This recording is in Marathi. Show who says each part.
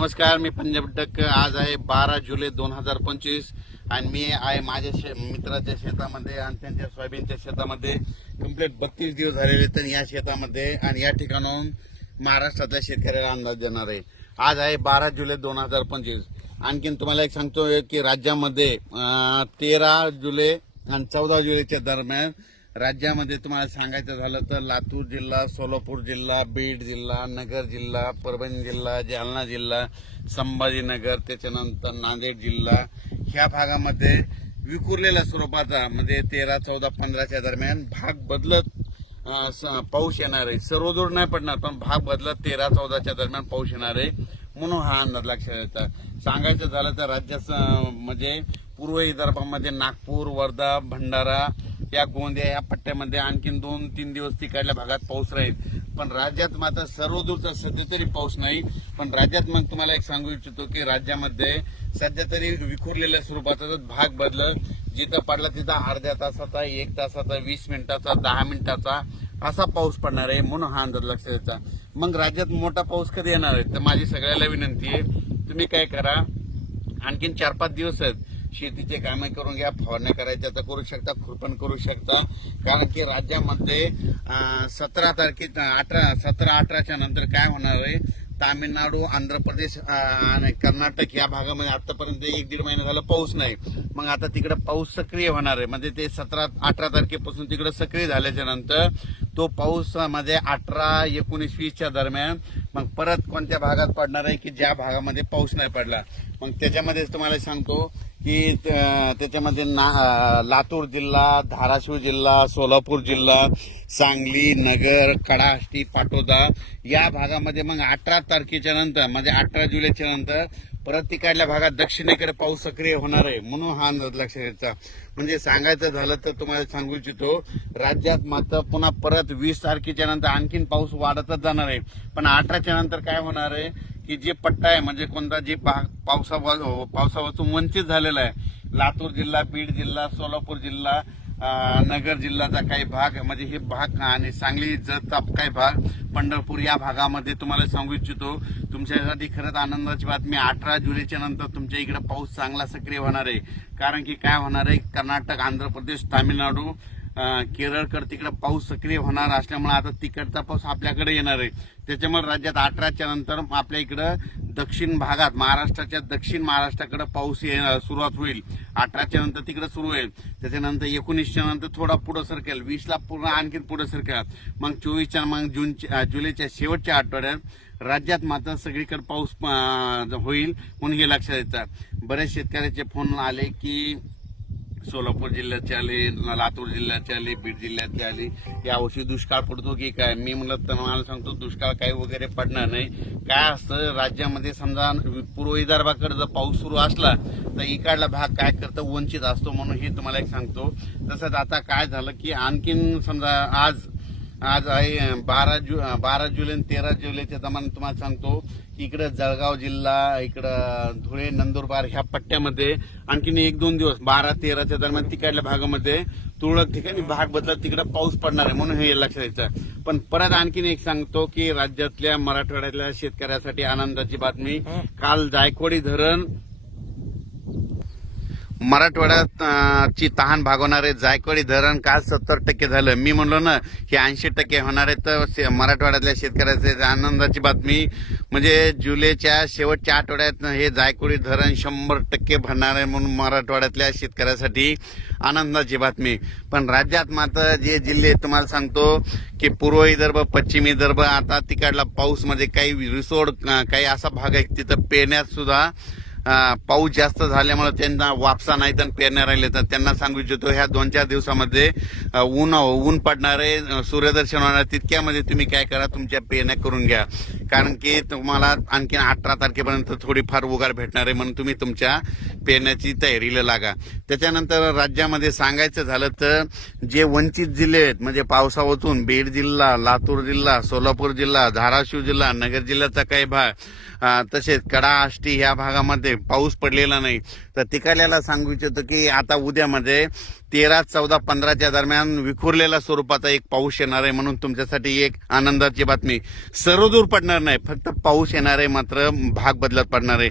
Speaker 1: नमस्कार मी पंजाब डक्क आज आहे बारा जुलै दोन हजार पंचवीस आणि मी आहे माझ्या शे मित्राच्या शेतामध्ये आणि त्यांच्या सोयाबीनच्या शेतामध्ये कम्प्लीट बत्तीस दिवस झालेले तर या शेतामध्ये आणि या ठिकाणाहून महाराष्ट्रातल्या शेतकऱ्याला अंदाज देणार आहे आज आहे बारा जुलै दोन हजार पंचवीस आणखीन तुम्हाला एक सांगतो की राज्यामध्ये तेरा जुलै आणि चौदा जुलैच्या दरम्यान राज्यामध्ये तुम्हाला सांगायचं झालं तर लातूर जिल्हा सोलापूर जिल्हा बीड जिल्हा नगर जिल्हा परभणी जिल्हा जालना जिल्हा संभाजीनगर त्याच्यानंतर नांदेड जिल्हा ह्या भागामध्ये विखुरलेल्या स्वरूपाचा म्हणजे तेरा चौदा पंधराच्या दरम्यान भाग बदलत पाऊस येणार आहे सर्वदूर नाही पडणार पण भाग बदलत तेरा चौदाच्या दरम्यान पाऊस येणार आहे म्हणून हा अंदाज लक्षात येतात सांगायचं झालं तर राज्याचं म्हणजे पूर्व विदर्भामध्ये नागपूर वर्धा भंडारा या गोंदिया या पट्ट्यामध्ये आणखीन दोन तीन दिवस तिकडल्या भागात पाऊस राहील पण राज्यात मात्र सर्वदूरचा सध्या तरी पाऊस नाही पण राज्यात मग तुम्हाला एक सांगू इच्छितो की राज्यामध्ये सध्या तरी विखुरलेल्या स्वरूपाचा भाग बदल जिथं पडला तिथं अर्ध्या तासाचा एक तासाचा वीस मिनिटाचा दहा मिनिटाचा असा पाऊस पडणार आहे म्हणून हा अंदाज लक्षात द्यायचा मग राज्यात मोठा पाऊस कधी येणार आहे तर माझी सगळ्याला विनंती आहे तुम्ही काय करा आणखीन चार पाच दिवस आहेत शेतीचे कामे करून घ्या फवारण्या करायच्या तर करू शकता खुरपण करू शकता कारण की राज्यामध्ये सतरा तारखे अठरा सतरा अठराच्या नंतर काय होणार आहे तामिळनाडू आंध्र प्रदेश आणि कर्नाटक या भागामध्ये आतापर्यंत एक दीड महिना झाला पाऊस नाही मग आता तिकडे पाऊस सक्रिय होणार आहे म्हणजे ते सतरा अठरा तारखेपासून तिकडे सक्रिय झाल्याच्या नंतर तो पाऊस म्हणजे अठरा एकोणीस वीसच्या दरम्यान मग परत कोणत्या भागात पडणार आहे की ज्या भागामध्ये पाऊस नाही पडला मग त्याच्यामध्येच तुम्हाला सांगतो की त्याच्यामध्ये ना लातूर जिल्हा धाराशिव जिल्हा सोलापूर जिल्हा सांगली नगर कडाष्टी पाटोदा या भागामध्ये मग अठरा तारखेच्या नंतर म्हणजे अठरा जुलैच्या नंतर परत तिकडल्या भागात दक्षिणेकडे पाऊस सक्रिय होणार आहे म्हणून हा अंदाज लक्ष घ्यायचा म्हणजे सांगायचं झालं तर तुम्हाला सांगू इच्छितो राज्यात मात्र पुन्हा परत वीस तारखेच्या नंतर आणखीन पाऊस वाढतच जाणार आहे पण अठराच्या नंतर काय होणार आहे की जे पट्टा आहे म्हणजे कोणता जे पावसा हो, पावसापासून वंचित झालेला आहे लातूर जिल्हा बीड जिल्हा सोलापूर जिल्हा नगर जिल्ह्याचा काही भाग म्हणजे हे भाग आणि सांगली जतचा काही भाग पंढरपूर या भागामध्ये तुम्हाला सांगू इच्छितो तुमच्यासाठी खरंच आनंदाची बातमी अठरा जुलैच्या नंतर तुमच्या इकडे पाऊस चांगला सक्रिय होणार आहे कारण की काय होणार आहे कर्नाटक आंध्र प्रदेश तामिळनाडू केरळकडं तिकडे पाऊस सक्रिय होणार असल्यामुळे आता तिकडचा पाऊस आपल्याकडे येणार आहे त्याच्यामुळे राज्यात अठराच्या नंतर आपल्या इकडं दक्षिण भागात महाराष्ट्राच्या दक्षिण महाराष्ट्राकडे पाऊस येणार सुरुवात होईल अठराच्या नंतर तिकडे सुरू होईल त्याच्यानंतर एकोणीसच्या नंतर थोडा पुढे सरकेल वीसला पूर्ण आणखी पुढे सरकेल मग चोवीसच्या मग जूनच्या जुलैच्या शेवटच्या आठवड्यात राज्यात मात्र सगळीकडे पाऊस होईल म्हणून हे लक्षात येतं बऱ्याच शेतकऱ्याचे फोन आले की सोलापूर जिल्ह्याचे आले लातूर जिल्ह्याचे आले बीड जिल्ह्यातले आले यावर्षी दुष्काळ पडतो की काय मी म्हणत तर मला सांगतो दुष्काळ काही वगैरे पडणार नाही काय असतं राज्यामध्ये समजा पूर्व विदर्भाकडे जर पाऊस सुरू असला तर इकडला भाग काय करतो वंचित असतो म्हणून हे तुम्हाला एक सांगतो तसंच आता काय झालं की आणखीन समजा आज आज आहे बारा जु बारा जुलै आणि तेरा जुलैच्या दरम्यान तुम्हाला सांगतो की इकडं जळगाव जिल्हा इकडं धुळे नंदुरबार ह्या पट्ट्यामध्ये आणखीन एक दोन दिवस बारा तेराच्या दरम्यान तिकडल्या भागामध्ये तुरळक ठिकाणी भाग बदला तिकडं पाऊस पडणार आहे म्हणून हे लक्षात द्यायचं पण परत आणखीन एक सांगतो की राज्यातल्या मराठवाड्यातल्या शेतकऱ्यासाठी आनंदाची बातमी काल जायकवाडी धरण मराठवाड्यात ची तहान भागवणारे जायकवाडी धरण काल सत्तर टक्के झालं मी म्हणलो ना हे ऐंशी टक्के होणार आहे तर मराठवाड्यातल्या शेतकऱ्याचे आनंदाची बातमी म्हणजे जुलैच्या शेवटच्या आठवड्यात हे जायकवाडी धरण शंभर टक्के भरणार आहे म्हणून मराठवाड्यातल्या शेतकऱ्यासाठी आनंदाची बातमी पण राज्यात मात्र जे जिल्हे तुम्हाला सांगतो की पूर्व विदर्भ पश्चिम विदर्भ आता तिकडला पाऊस म्हणजे काही रिसोड काही असा भाग आहे तिथं पेण्यात सुद्धा पाऊस जास्त झाल्यामुळे त्यांना वापसा नाही तर पेरण्या राहिले तर त्यांना सांगू इच्छितो ह्या दोन चार दिवसामध्ये ऊन ऊन पडणारे सूर्यदर्शन होणार तितक्यामध्ये तुम्ही काय करा तुमच्या पेरण्या करून घ्या कारण की तुम्हाला आणखी अठरा तारखेपर्यंत थोडीफार उगार भेटणार आहे म्हणून तुम्ही तुमच्या पेरण्याची तयारीला लागा त्याच्यानंतर राज्यामध्ये सांगायचं झालं तर जे वंचित जिल्हे आहेत म्हणजे पावसावतून बीड जिल्हा लातूर जिल्हा सोलापूर जिल्हा धाराशिव जिल्हा नगर जिल्ह्याचा काही भाग तसेच कडा आष्टी ह्या भागामध्ये पाऊस पडलेला नाही तर तिकाल्याला सांगू इच्छितो की आता उद्यामध्ये तेरा चौदा पंधराच्या दरम्यान विखुरलेल्या स्वरूपाचा एक पाऊस येणार आहे म्हणून तुमच्यासाठी एक आनंदाची बातमी सर्वदूर पडणार नाही फक्त पाऊस येणार आहे मात्र भाग बदलत पडणार आहे